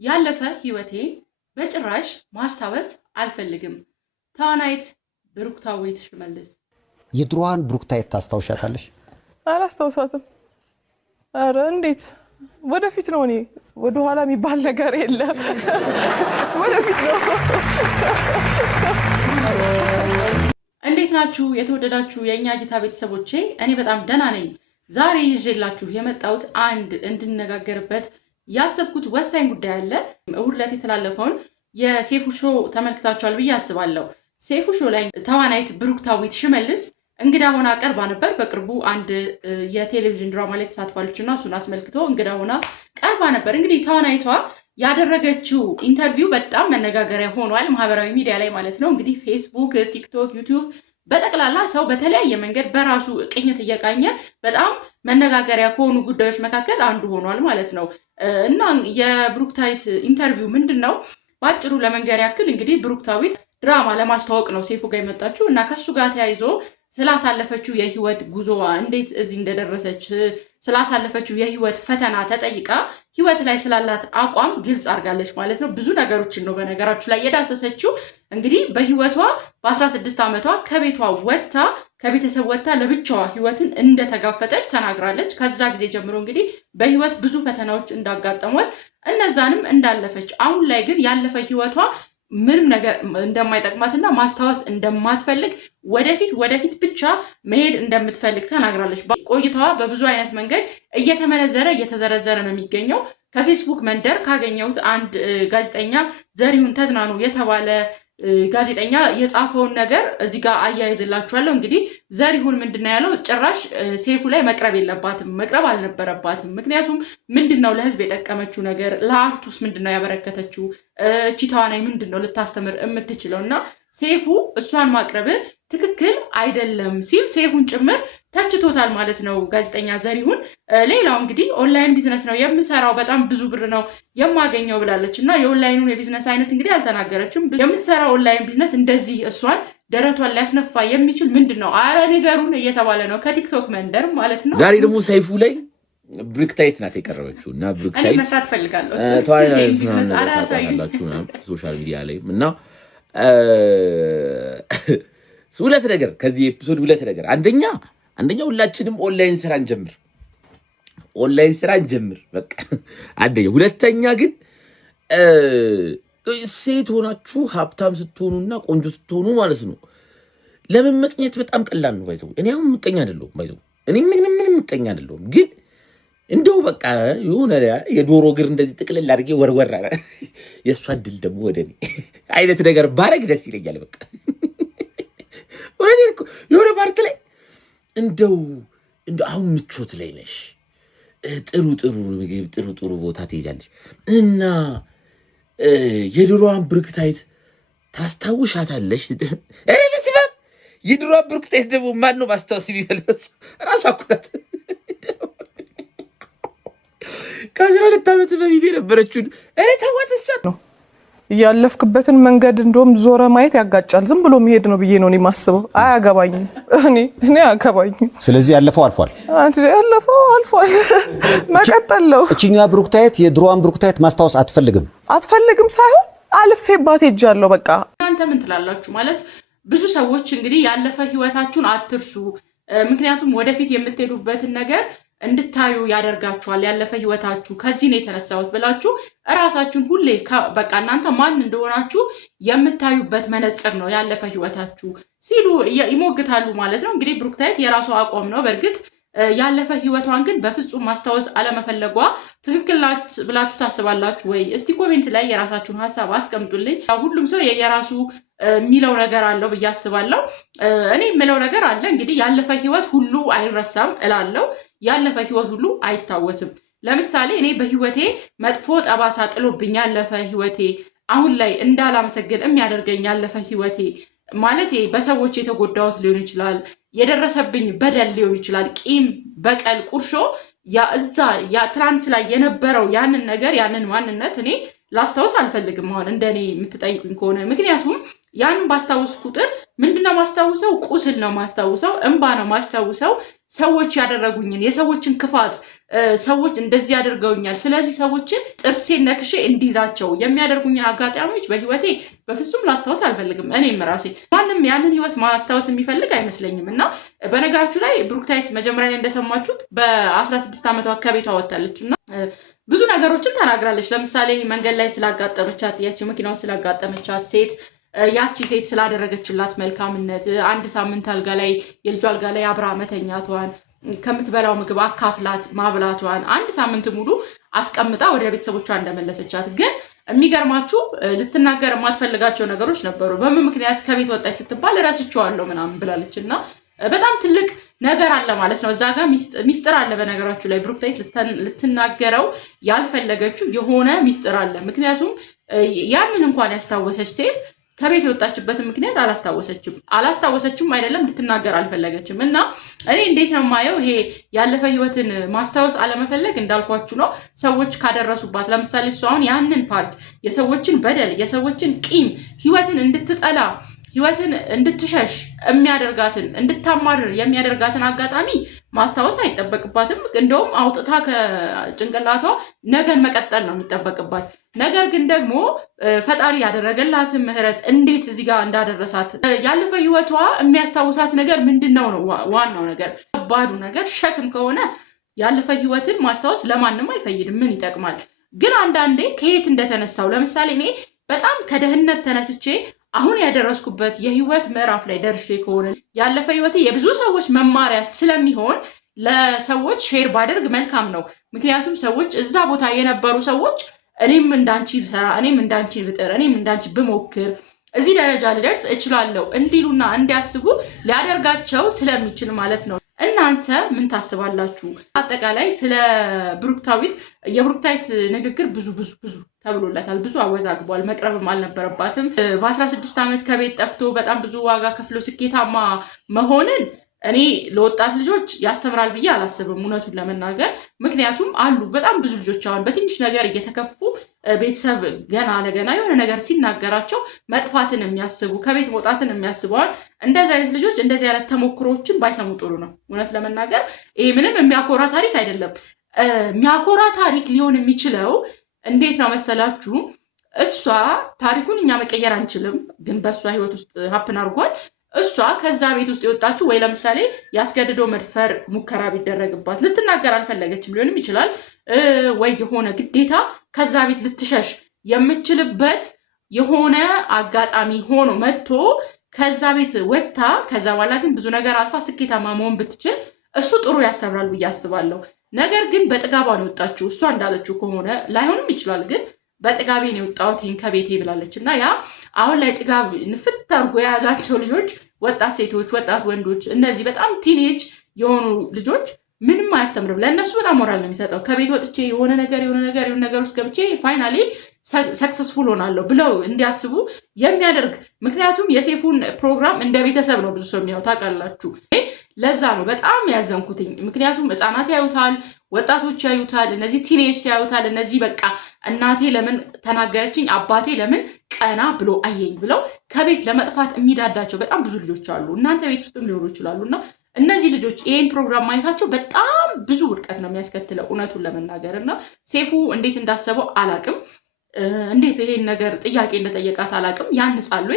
ያለፈ ህይወቴ በጭራሽ ማስታወስ አልፈልግም። ተዋናይት ብሩክታዊት ሽመልስ። የድሮዋን ብሩክታዊት ታስታውሻታለሽ? አላስታውሳትም። አረ እንዴት ወደፊት ነው። እኔ ወደ ኋላ የሚባል ነገር የለም። ወደፊት ነው። እንዴት ናችሁ የተወደዳችሁ የኛ ጌታ ቤተሰቦቼ? እኔ በጣም ደህና ነኝ። ዛሬ ይዤላችሁ የመጣሁት አንድ እንድንነጋገርበት ያሰብኩት ወሳኝ ጉዳይ አለ። እሁድ ዕለት የተላለፈውን የሴፉ ሾው ተመልክታችኋል ብዬ አስባለሁ። ሴፉ ሾው ላይ ተዋናይት ብሩክታዊት ሽመልስ እንግዳ ሆና ቀርባ ነበር። በቅርቡ አንድ የቴሌቪዥን ድራማ ላይ ተሳትፋለችና እሱን አስመልክቶ እንግዳ ሆና ቀርባ ነበር። እንግዲህ ተዋናይቷ ያደረገችው ኢንተርቪው በጣም መነጋገሪያ ሆኗል፣ ማህበራዊ ሚዲያ ላይ ማለት ነው። እንግዲህ ፌስቡክ፣ ቲክቶክ፣ ዩቲዩብ በጠቅላላ ሰው በተለያየ መንገድ በራሱ ቅኝት እየቃኘ በጣም መነጋገሪያ ከሆኑ ጉዳዮች መካከል አንዱ ሆኗል ማለት ነው። እና የብሩክታዊት ኢንተርቪው ምንድን ነው? በአጭሩ ለመንገር ያክል እንግዲህ ብሩክታዊት ድራማ ለማስተዋወቅ ነው ሴፉ ጋር የመጣችው እና ከሱ ጋር ተያይዞ ስላሳለፈችው የህይወት ጉዞዋ እንዴት እዚህ እንደደረሰች ስላሳለፈችው የህይወት ፈተና ተጠይቃ ህይወት ላይ ስላላት አቋም ግልጽ አድርጋለች ማለት ነው። ብዙ ነገሮችን ነው በነገራችሁ ላይ የዳሰሰችው። እንግዲህ በህይወቷ በ16 ዓመቷ ከቤተሰብ ወጥታ ለብቻዋ ህይወትን እንደተጋፈጠች ተናግራለች። ከዛ ጊዜ ጀምሮ እንግዲህ በህይወት ብዙ ፈተናዎች እንዳጋጠሟት እነዛንም እንዳለፈች፣ አሁን ላይ ግን ያለፈ ህይወቷ ምንም ነገር እንደማይጠቅማትና ማስታወስ እንደማትፈልግ ወደፊት ብቻ መሄድ እንደምትፈልግ ተናግራለች። ቆይታዋ በብዙ አይነት መንገድ እየተዘረዘረ ነው የሚገኘው። ከፌስቡክ መንደር ካገኘሁት አንድ ጋዜጠኛ ዘሪሁን ተዝናኑ የተባለ ጋዜጠኛ የጻፈውን ነገር እዚህ ጋር አያይዝላችኋለሁ። እንግዲህ ዘሪሁን ምንድነው ያለው? ጭራሽ ሴፉ ላይ መቅረብ አልነበረባትም። ምክንያቱም ምንድነው ለህዝብ የጠቀመችው ነገር? ለአርቱስ ምንድነው ያበረከተችው? እቺ ተዋናይ ምንድነው ልታስተምር የምትችለው? እና ሴፉ እሷን ማቅረብ ትክክል አይደለም ሲል ሴፉን ጭምር ተችቶታል ማለት ነው ጋዜጠኛ ዘሪሁን። ሌላው እንግዲህ ኦንላይን ቢዝነስ ነው የምሰራው፣ በጣም ብዙ ብር ነው የማገኘው ብላለች። እና የኦንላይኑን የቢዝነስ አይነት እንግዲህ አልተናገረችም። የምትሰራው ኦንላይን ቢዝነስ እንደዚህ እሷን ደረቷን ሊያስነፋ የሚችል ምንድን ነው? አረ ንገሩን እየተባለ ነው ከቲክቶክ መንደር ማለት ነው። ዛሬ ደግሞ ሰይፉ ላይ ብሩክታዊት ናት የቀረበችው እና ብሩክታዊት መስራት ፈልጋለሁ ሶሻል ሚዲያ ላይ እና ሁለት ነገር ከዚህ ኤፒሶድ ሁለት ነገር፣ አንደኛ ሁላችንም ኦንላይን ስራ እንጀምር በቃ አንደኛ። ሁለተኛ ግን ሴት ሆናችሁ ሀብታም ስትሆኑና ቆንጆ ስትሆኑ ማለት ነው ለመመቅኘት በጣም ቀላል ነው። ባይዘው እኔ አሁን ምቀኛ አይደለሁም። ባይዘው እኔ ምንም ምቀኛ አይደለሁም። ግን እንደው በቃ የሆነ የዶሮ እግር እንደዚህ ጥቅልል አድርጌ ወርወራ የእሷ ድል ደግሞ ወደ እኔ አይነት ነገር ባረግ ደስ ይለኛል። በቃ የሆነ ፓርት ላይ እንደው አሁን ምቾት ላይ ነሽ፣ ጥሩ ምግብ ጥሩ ቦታ ትሄጃለሽ እና የድሮዋን ብሩክታዊት ታስታውሻታለሽ? እኔ ልስበብ የድሮዋን ብሩክታዊት ደግሞ ማን ነው ማስታወስ የሚፈልግ? ራሷ እኮ ናት። ከ12 ዓመት በፊት የነበረችውን እኔ ተዋት እሷ ነው እያለፍክበትን መንገድ እንደውም ዞረ ማየት ያጋጫል። ዝም ብሎ መሄድ ነው ብዬ ነው የማስበው። አያገባኝም። እኔ አያገባኝም። ስለዚህ ያለፈው አልፏል። መቀጠል ነው። እቺኛዋ ብሩክታዊት የድሮዋን ብሩክታዊት ማስታወስ አትፈልግም ሳይሆን አልፌባት ሄጃለሁ። በቃ እናንተ ምን ትላላችሁ? ማለት ብዙ ሰዎች እንግዲህ ያለፈ ህይወታችሁን አትርሱ፣ ምክንያቱም ወደፊት የምትሄዱበትን ነገር እንድታዩ ያደርጋችኋል። ያለፈ ህይወታችሁ ከዚህ ነው የተነሳሁት ብላችሁ እራሳችሁን ሁሌ በቃ እናንተ ማን እንደሆናችሁ የምታዩበት መነጽር ነው ያለፈ ህይወታችሁ ሲሉ ይሞግታሉ ማለት ነው። እንግዲህ ብሩክታዊት የራሷ አቋም ነው። በእርግጥ ያለፈ ህይወቷን ግን በፍጹም ማስታወስ አለመፈለጓ ትክክል ብላችሁ ታስባላችሁ ወይ? እስቲ ኮሜንት ላይ የራሳችሁን ሀሳብ አስቀምጡልኝ። ሁሉም ሰው የራሱ የሚለው ነገር አለው ብዬ አስባለሁ። እኔ የምለው ነገር አለ እንግዲህ ያለፈ ህይወት ሁሉ አይረሳም እላለሁ። ያለፈ ህይወት ሁሉ አይታወስም። ለምሳሌ እኔ በህይወቴ መጥፎ ጠባሳ ጥሎብኝ ያለፈ ህይወቴ አሁን ላይ እንዳላመሰግን የሚያደርገኝ ያለፈ ህይወቴ ማለት በሰዎች የተጎዳሁት ሊሆን ይችላል፣ የደረሰብኝ በደል ሊሆን ይችላል፣ ቂም፣ በቀል፣ ቁርሾ ትናንት ላይ የነበረው ያንን ነገር ያንን ማንነት እኔ ላስታውስ አልፈልግም አሁን እንደኔ የምትጠይቁኝ ከሆነ። ምክንያቱም ያንን ባስታውስ ቁጥር ምንድነው ማስታውሰው? ቁስል ነው ማስታውሰው፣ እንባ ነው ማስታውሰው፣ ሰዎች ያደረጉኝን የሰዎችን ክፋት፣ ሰዎች እንደዚህ ያደርገውኛል። ስለዚህ ሰዎችን ጥርሴን ነክሼ እንዲይዛቸው የሚያደርጉኝን አጋጣሚዎች በህይወቴ በፍጹም ላስታውስ አልፈልግም። እኔም ራሴ ማንም ያንን ህይወት ማስታወስ የሚፈልግ አይመስለኝም። እና በነገራችሁ ላይ ብሩክታይት መጀመሪያ ላይ እንደሰማችሁት በ16 ዓመቷ ከቤቷ ወጣለች እና ብዙ ነገሮችን ተናግራለች። ለምሳሌ መንገድ ላይ ስላጋጠመቻት ያቺ መኪናው ስላጋጠመቻት ሴት ያቺ ሴት ስላደረገችላት መልካምነት፣ አንድ ሳምንት አልጋ ላይ የልጇ አልጋ ላይ አብራ መተኛቷን፣ ከምትበላው ምግብ አካፍላት ማብላቷን፣ አንድ ሳምንት ሙሉ አስቀምጣ ወደ ቤተሰቦቿ እንደመለሰቻት። ግን የሚገርማችሁ ልትናገር የማትፈልጋቸው ነገሮች ነበሩ። በምን ምክንያት ከቤት ወጣች ስትባል እረስቸዋለሁ ምናምን ብላለች እና በጣም ትልቅ ነገር አለ ማለት ነው። እዛ ጋር ሚስጥር አለ። በነገራችሁ ላይ ብሩክታይት ልትናገረው ያልፈለገችው የሆነ ሚስጥር አለ። ምክንያቱም ያንን እንኳን ያስታወሰች ሴት ከቤት የወጣችበትን ምክንያት አላስታወሰችም አይደለም ልትናገር አልፈለገችም። እና እኔ እንዴት ነው የማየው ይሄ ያለፈ ህይወትን ማስታወስ አለመፈለግ እንዳልኳችሁ ነው። ሰዎች ካደረሱባት ለምሳሌ እሱ አሁን ያንን ፓርት የሰዎችን በደል የሰዎችን ቂም ህይወትን እንድትጠላ ህይወትን እንድትሸሽ የሚያደርጋትን እንድታማርር የሚያደርጋትን አጋጣሚ ማስታወስ አይጠበቅባትም። እንደውም አውጥታ ከጭንቅላቷ ነገን መቀጠል ነው የሚጠበቅባት። ነገር ግን ደግሞ ፈጣሪ ያደረገላትን ምህረት እንዴት እዚህ ጋር እንዳደረሳት ያለፈ ህይወቷ የሚያስታውሳት ነገር ምንድነው ነው ዋናው ነገር። ከባዱ ነገር ሸክም ከሆነ ያለፈ ህይወትን ማስታወስ ለማንም አይፈይድም። ምን ይጠቅማል? ግን አንዳንዴ ከየት እንደተነሳው ለምሳሌ እኔ በጣም ከደህንነት ተነስቼ አሁን ያደረስኩበት የህይወት ምዕራፍ ላይ ደርሼ ከሆነ ያለፈ ህይወቴ የብዙ ሰዎች መማሪያ ስለሚሆን ለሰዎች ሼር ባደርግ መልካም ነው። ምክንያቱም ሰዎች እዛ ቦታ የነበሩ ሰዎች እኔም እንዳንቺ ብሰራ፣ እኔም እንዳንቺ ብጥር፣ እኔም እንዳንቺ ብሞክር እዚህ ደረጃ ልደርስ እችላለሁ እንዲሉና እንዲያስቡ ሊያደርጋቸው ስለሚችል ማለት ነው። እናንተ ምን ታስባላችሁ? አጠቃላይ ስለ ብሩክታዊት የብሩክታዊት ንግግር ብዙ ተብሎላታል። ብዙ አወዛግቧል። መቅረብም አልነበረባትም። በ16 ዓመት ከቤት ጠፍቶ በጣም ብዙ ዋጋ ከፍሎ ስኬታማ መሆንን እኔ ለወጣት ልጆች ያስተምራል ብዬ አላስብም፣ እውነቱን ለመናገር። ምክንያቱም አሉ በጣም ብዙ ልጆች አሁን በትንሽ ነገር እየተከፉ ቤተሰብ ገና ለገና የሆነ ነገር ሲናገራቸው መጥፋትን የሚያስቡ ከቤት መውጣትን የሚያስበዋል። እንደዚህ አይነት ልጆች እንደዚህ አይነት ተሞክሮችን ባይሰሙ ጥሩ ነው፣ እውነት ለመናገር። ይሄ ምንም የሚያኮራ ታሪክ አይደለም። የሚያኮራ ታሪክ ሊሆን የሚችለው እንዴት ነው መሰላችሁ? እሷ ታሪኩን እኛ መቀየር አንችልም፣ ግን በእሷ ህይወት ውስጥ ሀፕን አድርጓል። እሷ ከዛ ቤት ውስጥ የወጣችው ወይ ለምሳሌ ያስገድዶ መድፈር ሙከራ ቢደረግባት ልትናገር አልፈለገችም ሊሆንም ይችላል። ወይ የሆነ ግዴታ ከዛ ቤት ልትሸሽ የምችልበት የሆነ አጋጣሚ ሆኖ መጥቶ ከዛ ቤት ወጥታ ከዛ በኋላ ግን ብዙ ነገር አልፋ ስኬታማ መሆን ብትችል እሱ ጥሩ ያስተምራል ብዬ አስባለሁ። ነገር ግን በጥጋቧ ነው የወጣችው። እሷ እንዳለችው ከሆነ ላይሆንም ይችላል፣ ግን በጥጋቤ ነው የወጣሁት ከቤቴ ብላለች። እና ያ አሁን ላይ ጥጋብ ንፍት አድርጎ የያዛቸው ልጆች፣ ወጣት ሴቶች፣ ወጣት ወንዶች፣ እነዚህ በጣም ቲኔጅ የሆኑ ልጆች ምንም አያስተምርም። ለእነሱ በጣም ሞራል ነው የሚሰጠው። ከቤት ወጥቼ የሆነ ነገር ውስጥ ገብቼ ፋይናሊ ሰክሰስፉል ሆናለሁ ብለው እንዲያስቡ የሚያደርግ ምክንያቱም የሴፉን ፕሮግራም እንደ ቤተሰብ ነው ብዙ ሰው የሚያው ታውቃላችሁ። ለዛ ነው በጣም ያዘንኩትኝ። ምክንያቱም ህፃናት ያዩታል፣ ወጣቶች ያዩታል፣ እነዚህ ቲኔጅ ያዩታል። እነዚህ በቃ እናቴ ለምን ተናገረችኝ፣ አባቴ ለምን ቀና ብሎ አየኝ ብለው ከቤት ለመጥፋት የሚዳዳቸው በጣም ብዙ ልጆች አሉ። እናንተ ቤት ውስጥም ሊሆኑ ይችላሉ። እና እነዚህ ልጆች ይሄን ፕሮግራም ማየታቸው በጣም ብዙ ውድቀት ነው የሚያስከትለው እውነቱን ለመናገር። እና ሴፉ እንዴት እንዳሰበው አላቅም፣ እንዴት ይሄን ነገር ጥያቄ እንደጠየቃት አላቅም። ያንጻሉ፣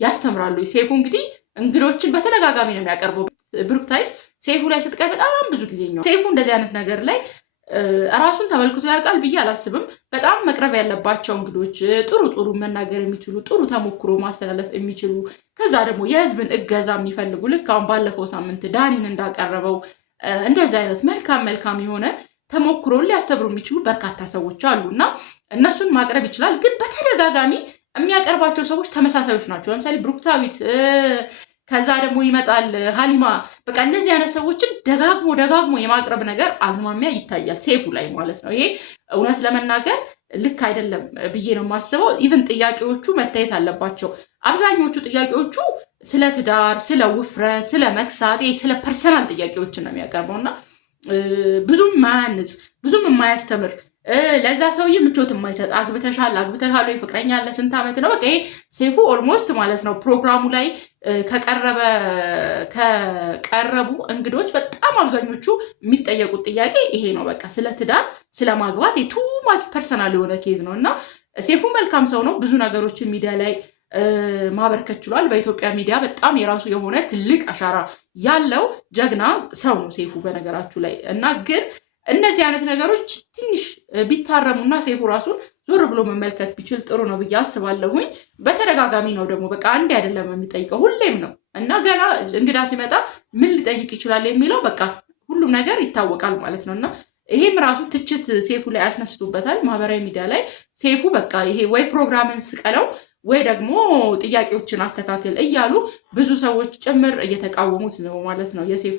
ያስተምራሉ። ሴፉ እንግዲህ እንግዶችን በተደጋጋሚ ነው የሚያቀርበው። ብሩክታዊት ሴፉ ላይ ስትቀር በጣም ብዙ ጊዜ ነው። ሴፉ እንደዚህ አይነት ነገር ላይ ራሱን ተመልክቶ ያውቃል ብዬ አላስብም። በጣም መቅረብ ያለባቸው እንግዶች ጥሩ መናገር የሚችሉ ጥሩ ተሞክሮ ማስተላለፍ የሚችሉ ከዛ ደግሞ የህዝብን እገዛ የሚፈልጉ ልክ አሁን ባለፈው ሳምንት ዳኒን እንዳቀረበው እንደዚህ አይነት መልካም የሆነ ተሞክሮን ሊያስተምሩ የሚችሉ በርካታ ሰዎች አሉ እና እነሱን ማቅረብ ይችላል። ግን በተደጋጋሚ የሚያቀርባቸው ሰዎች ተመሳሳዮች ናቸው። ለምሳሌ ብሩክታዊት፣ ከዛ ደግሞ ይመጣል ሀሊማ። በቃ እነዚህ አይነት ሰዎችን ደጋግሞ የማቅረብ ነገር አዝማሚያ ይታያል ሴፉ ላይ ማለት ነው። ይሄ እውነት ለመናገር ልክ አይደለም ብዬ ነው የማስበው። ኢቭን ጥያቄዎቹ መታየት አለባቸው። አብዛኞቹ ጥያቄዎቹ ስለ ትዳር፣ ስለ ውፍረት፣ ስለ መክሳት፣ ስለ ፐርሰናል ጥያቄዎችን ነው የሚያቀርበው እና ብዙም የማያንጽ ብዙም የማያስተምር ለዛ ሰውዬ ምቾት የማይሰጥ አግብተሻል ወይ ፍቅረኛ አለ ስንት ዓመት ነው በቃ ይሄ ሴፉ ኦልሞስት ማለት ነው ፕሮግራሙ ላይ ከቀረቡ እንግዶች በጣም አብዛኞቹ የሚጠየቁት ጥያቄ ይሄ ነው። በቃ ስለ ትዳር ስለ ማግባት ቱ ማች ፐርሰናል የሆነ ኬዝ ነው እና ሴፉ መልካም ሰው ነው። ብዙ ነገሮችን ሚዲያ ላይ ማበርከት ችሏል። በኢትዮጵያ ሚዲያ በጣም የራሱ የሆነ ትልቅ አሻራ ያለው ጀግና ሰው ነው ሴፉ በነገራችሁ ላይ እና ግን እነዚህ አይነት ነገሮች ትንሽ ቢታረሙና ሴፉ ራሱን ዞር ብሎ መመልከት ቢችል ጥሩ ነው ብዬ አስባለሁኝ። በተደጋጋሚ ነው ደግሞ በቃ አንዴ አይደለም የሚጠይቀው ሁሌም ነው እና ገና እንግዳ ሲመጣ ምን ሊጠይቅ ይችላል የሚለው በቃ ሁሉም ነገር ይታወቃል ማለት ነው እና ይሄም ራሱ ትችት ሴፉ ላይ ያስነስቶበታል። ማህበራዊ ሚዲያ ላይ ሴፉ በቃ ይሄ ወይ ፕሮግራምን ስቀለው ወይ ደግሞ ጥያቄዎችን አስተካክል እያሉ ብዙ ሰዎች ጭምር እየተቃወሙት ነው ማለት ነው። የሴፉ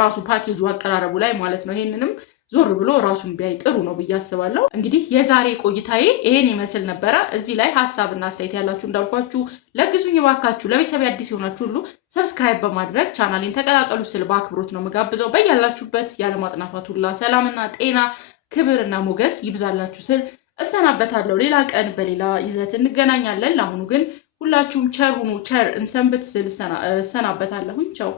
ራሱ ፓኬጁ አቀራረቡ ላይ ማለት ነው። ይሄንንም ዞር ብሎ ራሱን ቢያይ ጥሩ ነው ብዬ አስባለሁ። እንግዲህ የዛሬ ቆይታዬ ይሄን ይመስል ነበረ። እዚህ ላይ ሀሳብና አስተያየት ያላችሁ እንዳልኳችሁ ለግሱኝ ባካችሁ። ለቤተሰብ አዲስ የሆናችሁ ሁሉ ሰብስክራይብ በማድረግ ቻናሌን ተቀላቀሉ ስል በአክብሮት ነው የምጋብዘው። በያላችሁበት ያለማጥናፋት ሁላ ሰላምና ጤና ክብርና ሞገስ ይብዛላችሁ ስል እሰናበታለሁ። ሌላ ቀን በሌላ ይዘት እንገናኛለን። ለአሁኑ ግን ሁላችሁም ቸር ሁኑ፣ ቸር እንሰንብት ስል እሰናበታለሁኝ። ቻው።